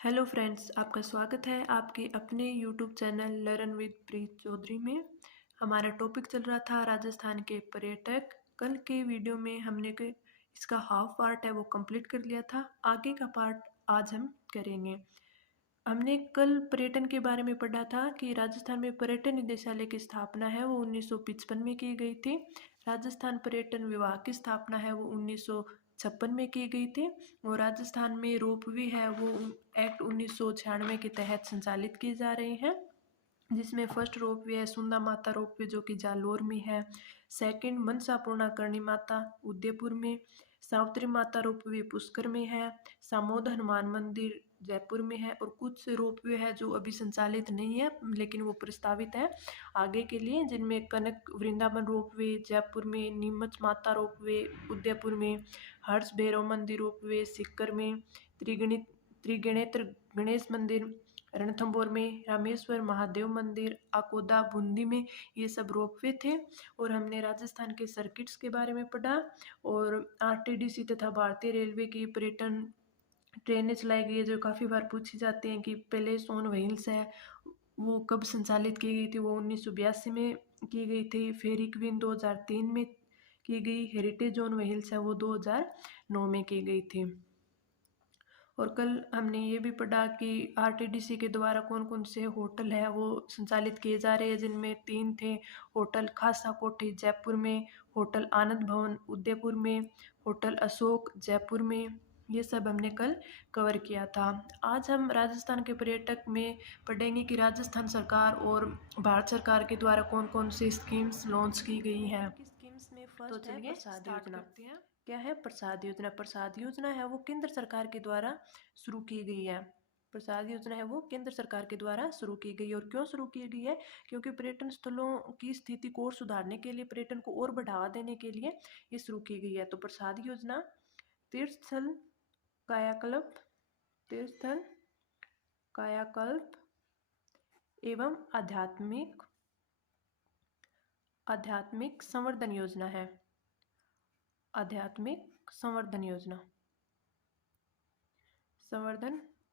Hello friends, आपका स्वागत है आपके अपने YouTube channel learn with Preet Chaudhary में। हमारा टॉपिक चल रहा था राजस्थान के पर्यटक। कल के वीडियो में हमने इसका हाफ पार्ट है वो कंप्लीट कर लिया था। आगे का पार्ट आज हम करेंगे। हमने कल पर्यटन के बारे में पढ़ा था कि राजस्थान में पर्यटन निदेशालय की स्थापना है वो 1955 में की गई थी। राजस्थान पर्यटन विभाग की स्थापना है वो 1956 में की गई थी। और राजस्थान में रोपवे है वो एक्ट 1996 के तहत संचालित की जा रही हैं, जिसमें फर्स्ट रोपवे है सुंदा माता रोपवे जो कि जालोर में है। सेकंड मनसा पूर्णाकर्णी माता उदयपुर में। सावित्री माता रोपवे पुष्कर में है। सामोद हनुमान मंदिर जयपुर में है। और कुछ रोपवे है जो अभी संचालित नहीं है लेकिन वो प्रस्तावित है आगे के लिए, जिनमें कनक वृंदावन रोपवे जयपुर में, नीमच माता रोपवे उदयपुर में, हर्ष भैरव मंदिर रोपवे सीकर में, त्रिगणेत्र गणेश मंदिर रणथंभौर में, रामेश्वर महादेव मंदिर अकोदा बूंदी में, ये सब रोपवे थे। और हमने राजस्थान के सर्किट्स के बारे में पढ़ा और आरटीडीसी तथा भारतीय रेलवे की पर्यटन ट्रेनें चलाई गई है जो काफ़ी बार पूछी जाती हैं कि पहले सोन व्हील्स है वो कब संचालित की गई थी। वो 1982 में की गई थी। फेरी क्वीन 2003 में की गई। हेरिटेज जोन व्हील्स है वो 2009 में की गई थी। और कल हमने ये भी पढ़ा कि आरटीडीसी के द्वारा कौन कौन से होटल है वो संचालित किए जा रहे हैं, जिनमें 3 थे। होटल खासा कोठी जयपुर में, होटल आनंद भवन उदयपुर में, होटल अशोक जयपुर में। ये सब हमने कल कवर किया था। आज हम राजस्थान के पर्यटक में पढ़ेंगे कि राजस्थान सरकार और भारत सरकार के द्वारा कौन कौन सी स्कीम्स लॉन्च की गई हैं। स्कीम्स में फर्स्ट है प्रसाद योजना। क्या है प्रसाद योजना? प्रसाद योजना है वो केंद्र सरकार के द्वारा शुरू की गई है। प्रसाद योजना है वो केंद्र सरकार के द्वारा शुरू की गई। और क्यों शुरू की गई है? क्योंकि पर्यटन स्थलों की स्थिति को और सुधारने के लिए, पर्यटन को और बढ़ावा देने के लिए ये शुरू की गई है। तो प्रसाद योजना तीर्थस्थल कायाकल्प, तीर्थस्थल कायाकल्प एवं आध्यात्मिक संवर्धन योजना है। आध्यात्मिक संवर्धन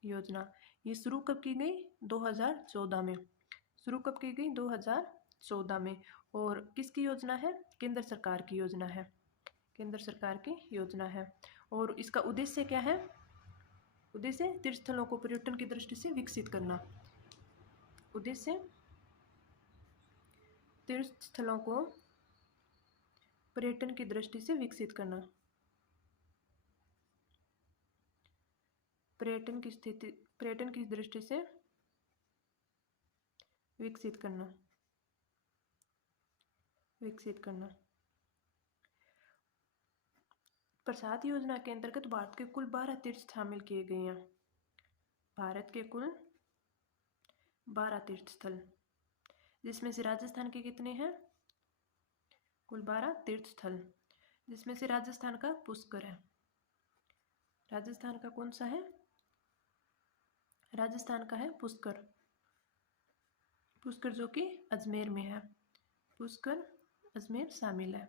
योजना ये शुरू कब की गई? 2014 में। शुरू कब की गई? 2014 में। और किसकी योजना है? केंद्र सरकार की योजना है। केंद्र सरकार की योजना है। और इसका उद्देश्य क्या है? उद्देश्य तीर्थस्थलों को पर्यटन की दृष्टि से विकसित करना। उद्देश्य तीर्थस्थलों को पर्यटन की दृष्टि से विकसित करना। पर्यटन की दृष्टि से विकसित करना। प्रसाद योजना के अंतर्गत भारत के कुल 12 तीर्थ शामिल किए गए हैं। भारत के कुल 12 तीर्थ स्थल, जिसमें से राजस्थान के कितने हैं? कुल 12 तीर्थ स्थल, जिसमें से राजस्थान का पुष्कर है। राजस्थान का कौन सा है? राजस्थान का है पुष्कर। पुष्कर जो कि अजमेर में है। पुष्कर अजमेर शामिल है।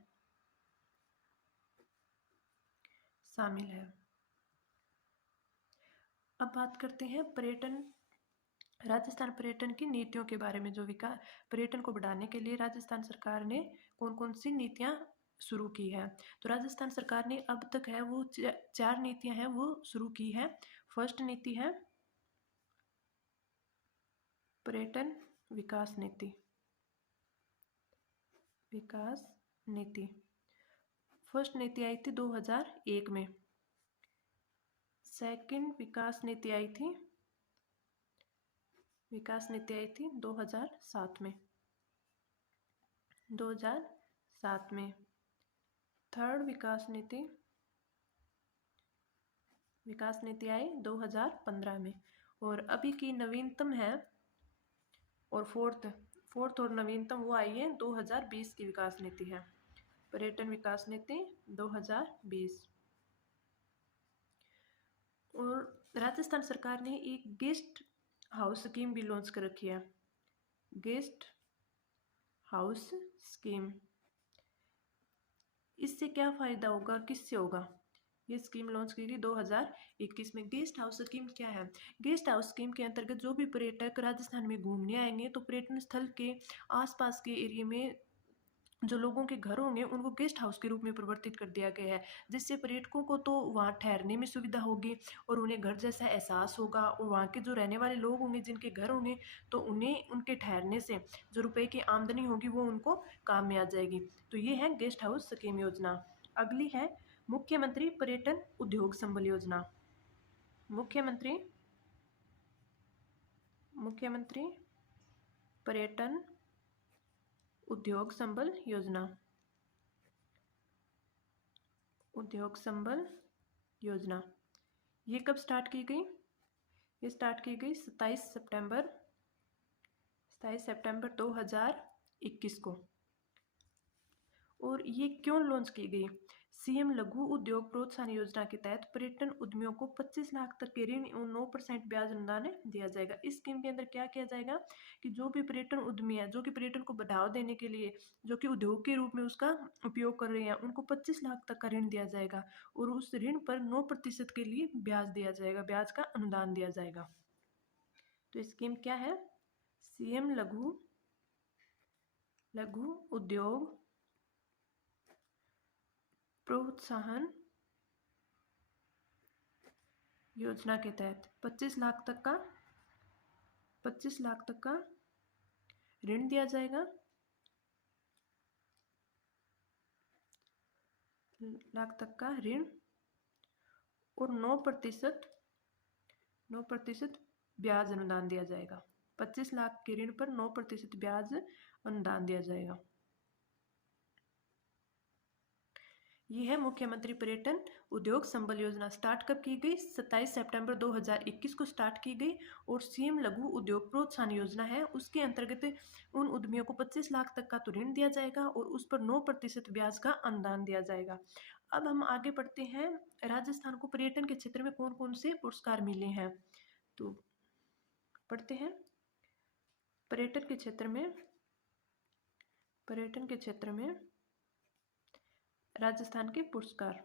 अब बात करते हैं राजस्थान पर्यटन की नीतियों के बारे में। जो विकास पर्यटन को बढ़ाने के लिए राजस्थान सरकार ने कौन कौन सी नीतियां शुरू की है। तो राजस्थान सरकार ने अब तक है वो 4 नीतियां हैं वो शुरू की है। फर्स्ट नीति है पर्यटन विकास नीति। फर्स्ट नीति आई थी 2001 में। सेकंड विकास नीति आई थी 2007 में। थर्ड विकास नीति आई 2015 में। और अभी की नवीनतम है और फोर्थ और नवीनतम वो आई है 2020 की विकास नीति है। पर्यटन विकास नीति 2020। और राजस्थान सरकार ने एक गेस्ट हाउस स्कीम भी लॉन्च कर रखी है। गेस्ट हाउस स्कीम, इससे क्या फ़ायदा होगा, किससे होगा? ये स्कीम लॉन्च की गई 2021 में। गेस्ट हाउस स्कीम क्या है? गेस्ट हाउस स्कीम के अंतर्गत जो भी पर्यटक राजस्थान में घूमने आएंगे तो पर्यटन स्थल के आसपास के एरिया में जो लोगों के घर होंगे उनको गेस्ट हाउस के रूप में परिवर्तित कर दिया गया है, जिससे पर्यटकों को तो वहाँ ठहरने में सुविधा होगी और उन्हें घर जैसा एहसास होगा, और वहाँ के जो रहने वाले लोग होंगे जिनके घर होंगे तो उन्हें उनके ठहरने से जो रुपए की आमदनी होगी वो उनको काम में आ जाएगी। तो ये है गेस्ट हाउस स्कीम योजना। अगली है मुख्यमंत्री पर्यटन उद्योग संबल योजना। मुख्यमंत्री मुख्यमंत्री पर्यटन उद्योग संबल योजना। उद्योग संबल योजना ये कब स्टार्ट की गई? ये स्टार्ट की गई 27 सितंबर 2021 को। और ये क्यों लॉन्च की गई? सीएम लघु उद्योग प्रोत्साहन योजना के तहत पर्यटन उद्यमियों को 25 लाख तक के ऋण और 9% ब्याज अनुदान दिया जाएगा। इस स्कीम के अंदर क्या किया जाएगा कि जो भी पर्यटन उद्यमी है, जो कि पर्यटन को बढ़ावा देने के लिए जो कि उद्योग के रूप में उसका उपयोग कर रहे हैं, उनको 25 लाख तक का ऋण दिया जाएगा और उस ऋण पर 9% के लिए ब्याज दिया जाएगा, ब्याज का अनुदान दिया जाएगा। तो स्कीम क्या है? सीएम लघु उद्योग प्रोत्साहन योजना के तहत 25 लाख तक का ऋण दिया जाएगा, लाख तक का ऋण और 9% ब्याज अनुदान दिया जाएगा। 25 लाख के ऋण पर 9% ब्याज अनुदान दिया जाएगा। ये है मुख्यमंत्री पर्यटन उद्योग संबल योजना। स्टार्ट कब की गई? 27 सितंबर 2021 को स्टार्ट की गई। और सीएम लघु उद्योग प्रोत्साहन योजना है, उसके अंतर्गत उन उद्यमियों को 25 लाख तक का तो ऋण दिया जाएगा और उस पर 9% ब्याज का अनुदान दिया जाएगा। अब हम आगे बढ़ते हैं, राजस्थान को पर्यटन के क्षेत्र में कौन कौन से पुरस्कार मिले हैं तो पढ़ते हैं। पर्यटन के क्षेत्र में राजस्थान के पुरस्कार।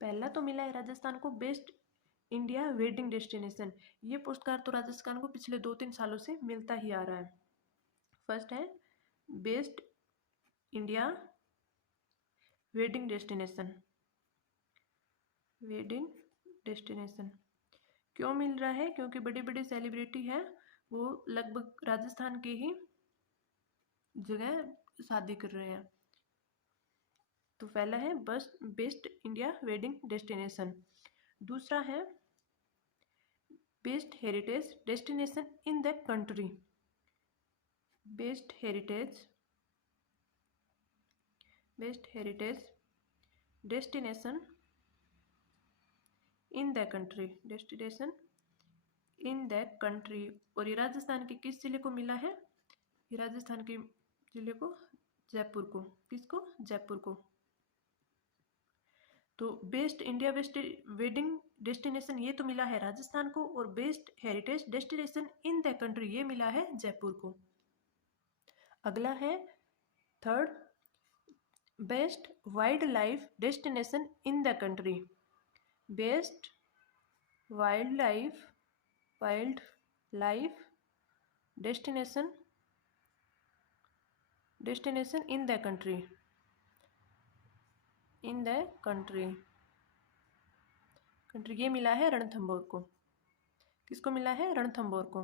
पहला तो मिला है राजस्थान को बेस्ट इंडिया वेडिंग डेस्टिनेशन। ये पुरस्कार तो राजस्थान को पिछले 2-3 सालों से मिलता ही आ रहा है। फर्स्ट है बेस्ट इंडिया वेडिंग डेस्टिनेशन। क्यों मिल रहा है? क्योंकि बड़े बड़े सेलिब्रिटी हैं वो लगभग राजस्थान के ही जगह शादी कर रहे हैं। तो पहला है बेस्ट इंडिया वेडिंग डेस्टिनेशन। दूसरा है best heritage destination in the country. Best heritage destination in the country. और ये राजस्थान के किस जिले को मिला है? ये राजस्थान के जिले को जयपुर को। किसको? जयपुर को। तो best India best wedding destination ये तो मिला है राजस्थान को, और best heritage destination in the country ये मिला है जयपुर को। अगला है third best wild life destination in the country. Best wild life destination in the country ये मिला है रणथंभौर को। किसको मिला है? रणथंभौर को।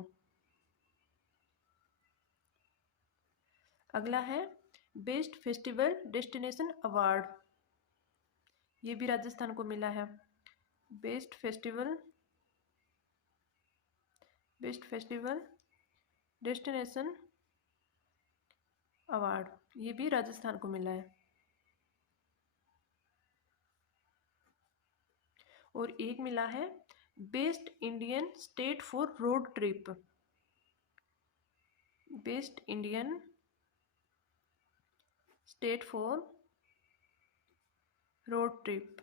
अगला है बेस्ट फेस्टिवल डेस्टिनेशन अवार्ड। ये भी राजस्थान को मिला है। बेस्ट फेस्टिवल डेस्टिनेशन अवार्ड ये भी राजस्थान को मिला है। और एक मिला है best Indian state for road trip. Best Indian state for road trip.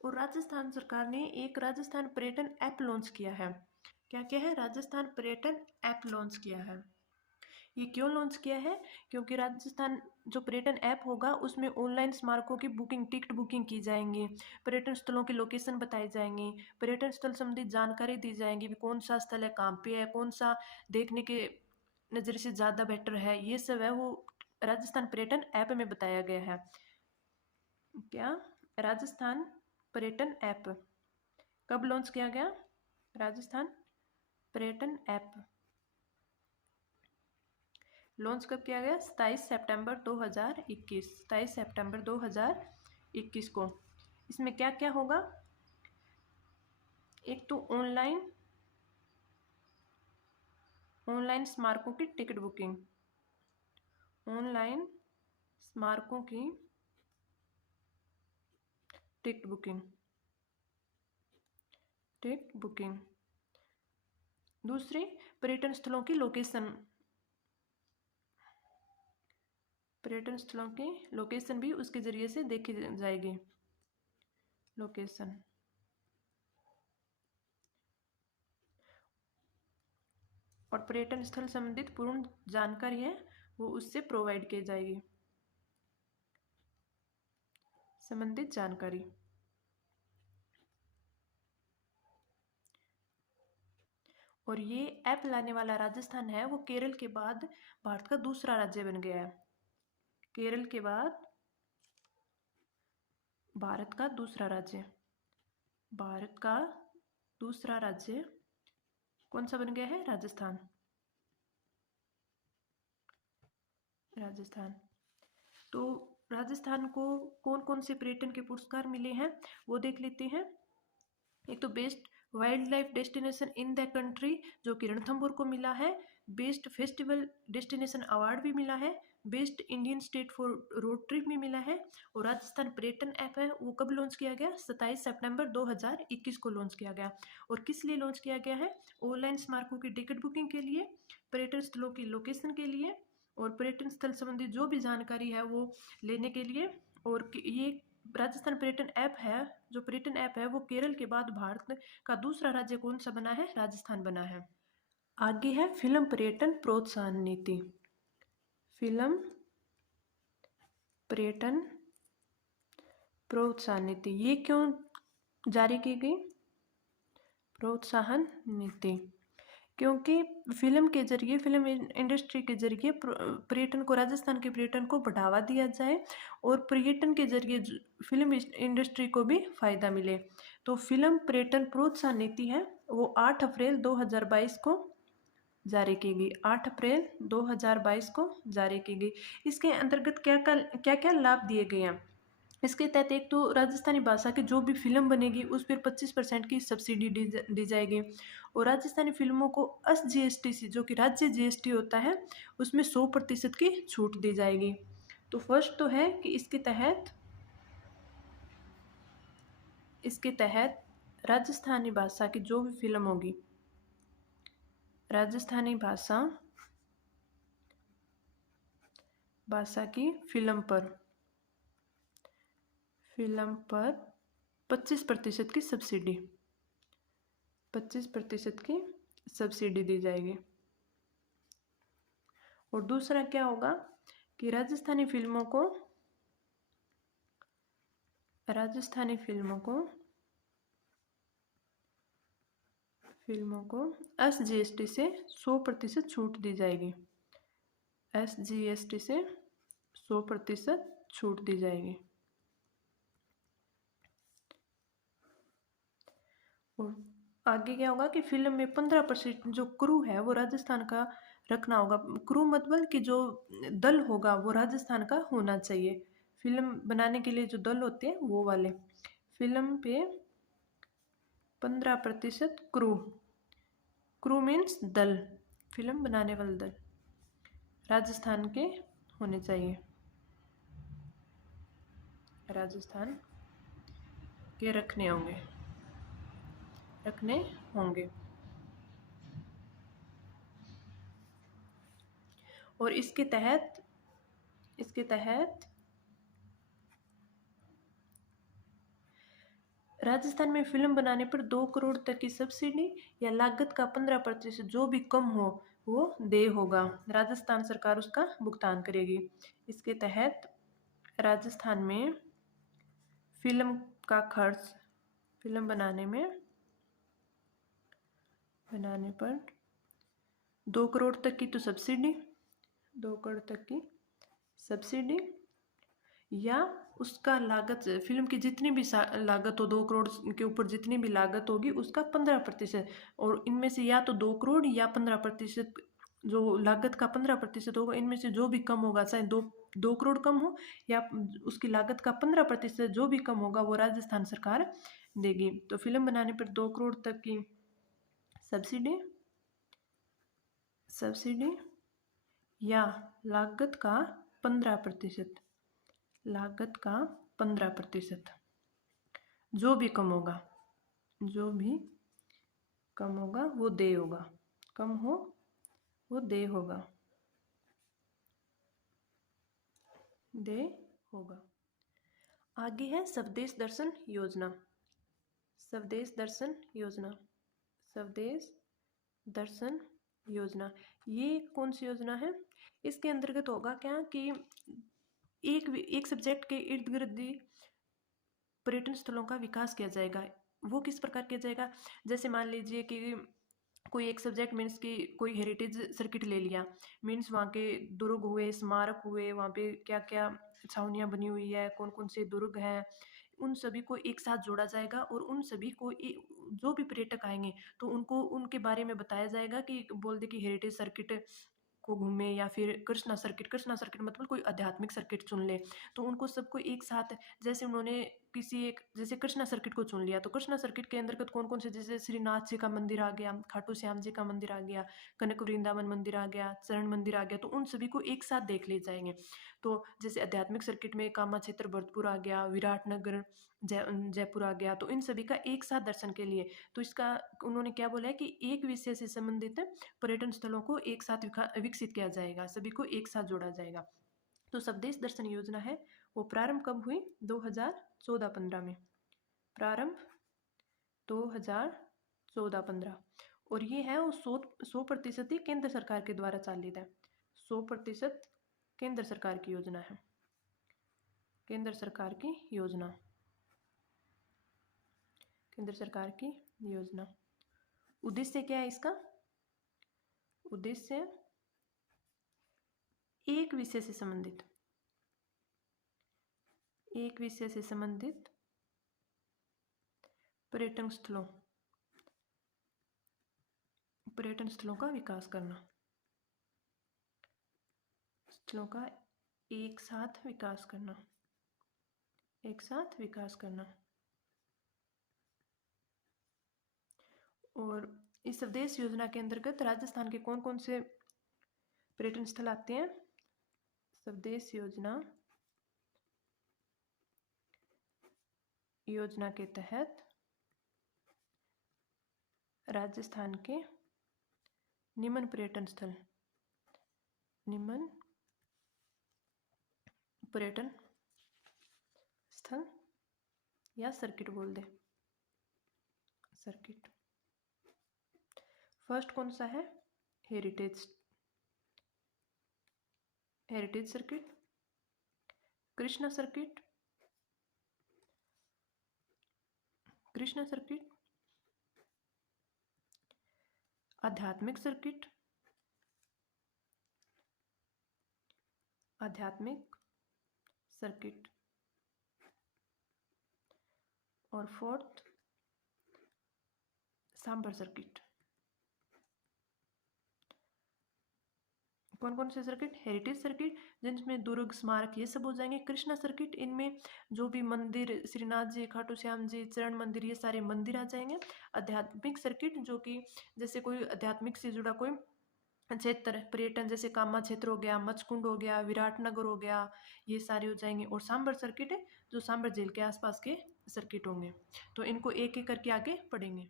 और राजस्थान सरकार ने एक राजस्थान पर्यटन ऐप लॉन्च किया है। क्या क्या है? राजस्थान पर्यटन ऐप लॉन्च किया है। ये क्यों लॉन्च किया है? क्योंकि राजस्थान जो पर्यटन ऐप होगा उसमें ऑनलाइन स्मारकों की बुकिंग, टिकट बुकिंग की जाएंगी, पर्यटन स्थलों की लोकेशन बताई जाएंगी, पर्यटन स्थल संबंधी जानकारी दी जाएंगी, कौन सा स्थल है, कहाँ पे है, कौन सा देखने के नज़र से ज़्यादा बेटर है, ये सब है वो राजस्थान पर्यटन ऐप में बताया गया है। क्या? राजस्थान पर्यटन ऐप कब लॉन्च किया गया? राजस्थान पर्यटन ऐप लॉन्च कब किया गया? 27 सितंबर 2021, 27 सितंबर 2021 को। इसमें क्या क्या होगा? एक तो ऑनलाइन स्मारकों की टिकट बुकिंग, ऑनलाइन स्मारकों की टिकट बुकिंग। दूसरी, पर्यटन स्थलों की लोकेशन भी उसके जरिए से देखी जाएगी। लोकेशन और पर्यटन स्थल संबंधित पूर्ण जानकारी है वो उससे प्रोवाइड की जाएगी। संबंधित जानकारी। और ये ऐप लाने वाला राजस्थान है वो केरल के बाद भारत का दूसरा राज्य बन गया है। केरल के बाद भारत का दूसरा राज्य कौन सा बन गया है? राजस्थान। तो राजस्थान को कौन कौन से पर्यटन के पुरस्कार मिले हैं वो देख लेते हैं। एक तो best wild life destination in the country जो कि रणथंभौर को मिला है। बेस्ट फेस्टिवल डेस्टिनेशन अवार्ड भी मिला है। Best Indian state for road trip भी मिला है। और राजस्थान पर्यटन ऐप है वो कब लॉन्च किया गया? 27 सितंबर 2021 को लॉन्च किया गया। और किस लिए लॉन्च किया गया है? ऑनलाइन स्मारकों की टिकट बुकिंग के लिए, पर्यटन स्थलों की लोकेशन के लिए और पर्यटन स्थल संबंधी जो भी जानकारी है वो लेने के लिए। और ये राजस्थान पर्यटन ऐप है, जो पर्यटन ऐप है वो केरल के बाद भारत का दूसरा राज्य कौन सा बना है? राजस्थान बना है। आगे है फिल्म पर्यटन प्रोत्साहन नीति। फिल्म पर्यटन प्रोत्साहन नीति ये क्यों जारी की गई? प्रोत्साहन नीति क्योंकि फिल्म के जरिए, फिल्म इंडस्ट्री के जरिए पर्यटन को, राजस्थान के पर्यटन को बढ़ावा दिया जाए और पर्यटन के जरिए फिल्म इंडस्ट्री को भी फायदा मिले। तो फिल्म पर्यटन प्रोत्साहन नीति है वो 8 अप्रैल 2022 को जारी की गई। 8 अप्रैल 2022 को जारी की गई। इसके अंतर्गत क्या क्या लाभ दिए गए हैं? इसके तहत एक तो राजस्थानी भाषा की जो भी फिल्म बनेगी उस पर 25% की सब्सिडी दी जाएगी। और राजस्थानी फिल्मों को SGST से, जो कि राज्य GST होता है, उसमें 100% की छूट दी जाएगी। तो फर्स्ट तो है कि इसके तहत राजस्थानी भाषा की जो भी फिल्म होगी, राजस्थानी भाषा की फिल्म पर 25% की सब्सिडी 25% की सब्सिडी दी जाएगी। और दूसरा क्या होगा कि राजस्थानी फिल्मों को SGST से 100% छूट दी जाएगी। SGST से 100% छूट दी जाएगी। और आगे क्या होगा कि फिल्म में 15% जो क्रू है वो राजस्थान का रखना होगा। क्रू मतलब कि जो दल होगा वो राजस्थान का होना चाहिए। फिल्म बनाने के लिए जो दल होते हैं वो वाले। फिल्म पे 15% क्रू मीन्स दल, फिल्म बनाने वाले दल राजस्थान के होने चाहिए, राजस्थान के रखने होंगे। और इसके तहत राजस्थान में फिल्म बनाने पर 2 करोड़ तक की सब्सिडी या लागत का 15% जो भी कम हो वो देय होगा। राजस्थान सरकार उसका भुगतान करेगी। इसके तहत राजस्थान में फिल्म का खर्च फिल्म बनाने पर 2 करोड़ तक की तो सब्सिडी 2 करोड़ तक की सब्सिडी या उसका लागत फिल्म की जितनी भी लागत हो 2 करोड़ के ऊपर जितनी भी लागत होगी उसका 15%, और इनमें से या तो 2 करोड़ या 15%, जो लागत का 15% होगा इनमें से जो भी कम होगा, चाहे 2 करोड़ कम हो या उसकी लागत का 15% जो भी कम होगा वो राजस्थान सरकार देगी। तो फिल्म बनाने पर 2 करोड़ तक की सब्सिडी या लागत का 15%, लागत का 15%, जो भी कम होगा वो देय होगा, कम हो वो देय होगा। आगे है स्वदेश दर्शन योजना। स्वदेश दर्शन योजना ये कौन सी योजना है? इसके अंतर्गत होगा क्या कि एक सब्जेक्ट के इर्द गिर्द पर्यटन स्थलों का विकास किया जाएगा। वो किस प्रकार किया जाएगा? जैसे मान लीजिए कि कोई एक सब्जेक्ट मीन्स कि कोई हेरिटेज सर्किट ले लिया, मीन्स वहाँ के दुर्ग हुए, स्मारक हुए, वहाँ पे क्या क्या छावनियाँ बनी हुई है, कौन कौन से दुर्ग हैं, उन सभी को एक साथ जोड़ा जाएगा और उन सभी को जो भी पर्यटक आएंगे तो उनको उनके बारे में बताया जाएगा कि बोल दे कि हेरिटेज सर्किट को घूमे या फिर कृष्णा सर्किट मतलब कोई आध्यात्मिक सर्किट चुन ले, तो उनको सबको एक साथ, जैसे उन्होंने जैसे कृष्णा सर्किट को चुन लिया तो कृष्णा सर्किट के अंतर्गत कौन कौन से, जैसे श्रीनाथ जी का मंदिर आ गया, खाटू श्याम जी का मंदिर आ गया, कनक वृंदावन मंदिर आ गया, चरण मंदिर आ गया, तो उन सभी को एक साथ देख ले जाएंगे। तो जैसे आध्यात्मिक सर्किट में कामा क्षेत्र भरतपुर आ गया, विराटनगर जयपुर आ गया, तो इन सभी का एक साथ दर्शन के लिए, तो इसका उन्होंने क्या बोला है कि एक विषय से संबंधित पर्यटन स्थलों को एक साथ विकसित किया जाएगा, सभी को एक साथ जोड़ा जाएगा। तो स्वदेश दर्शन योजना है वो प्रारंभ कब हुई? 2014-15 में, प्रारंभ 2014-15, और ये है वो 100% ही केंद्र सरकार के द्वारा चालित है। 100% केंद्र सरकार की योजना है, केंद्र सरकार की योजना। उद्देश्य क्या है इसका? उद्देश्य एक विषय से संबंधित पर्यटन स्थलों का विकास करना, स्थलों का एक साथ विकास करना। और इस स्वदेश योजना के अंतर्गत राजस्थान के कौन कौन से पर्यटन स्थल आते हैं? स्वदेश योजना के तहत राजस्थान के निम्न पर्यटन स्थल या सर्किट बोल दे, सर्किट। फर्स्ट कौन सा है? हेरिटेज सर्किट, कृष्णा सर्किट, आध्यात्मिक सर्किट, और फोर्थ सांबर सर्किट। कौन कौन से सर्किट? हेरिटेज सर्किट जिनमें दुर्ग, स्मारक ये सब हो जाएंगे। कृष्णा सर्किट इनमें जो भी मंदिर, श्रीनाथ जी, खाटू श्याम जी, चरण मंदिर, ये सारे मंदिर आ जाएंगे। आध्यात्मिक सर्किट जो कि जैसे कोई आध्यात्मिक से जुड़ा कोई क्षेत्र पर्यटन, जैसे कामा क्षेत्र हो गया, मचकुंड हो गया, विराटनगर हो गया, ये सारे हो जाएंगे। और सांबर सर्किट है जो सांबर झील के आसपास के सर्किट होंगे। तो इनको एक एक करके आगे पढ़ेंगे।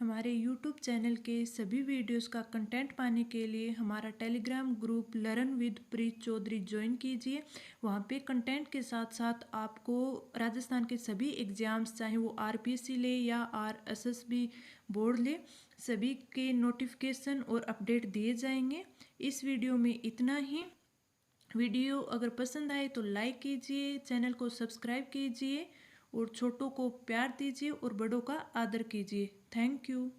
हमारे YouTube चैनल के सभी वीडियोस का कंटेंट पाने के लिए हमारा Telegram group learn with Preet Chaudhary join कीजिए। वहाँ पे कंटेंट के साथ साथ आपको राजस्थान के सभी एग्ज़ाम्स, चाहे वो RPSC ले या RSSB बोर्ड ले, सभी के नोटिफिकेशन और अपडेट दिए जाएंगे। इस वीडियो में इतना ही। वीडियो अगर पसंद आए तो लाइक कीजिए, चैनल को सब्सक्राइब कीजिए और छोटों को प्यार दीजिए और बड़ों का आदर कीजिए। Thank you.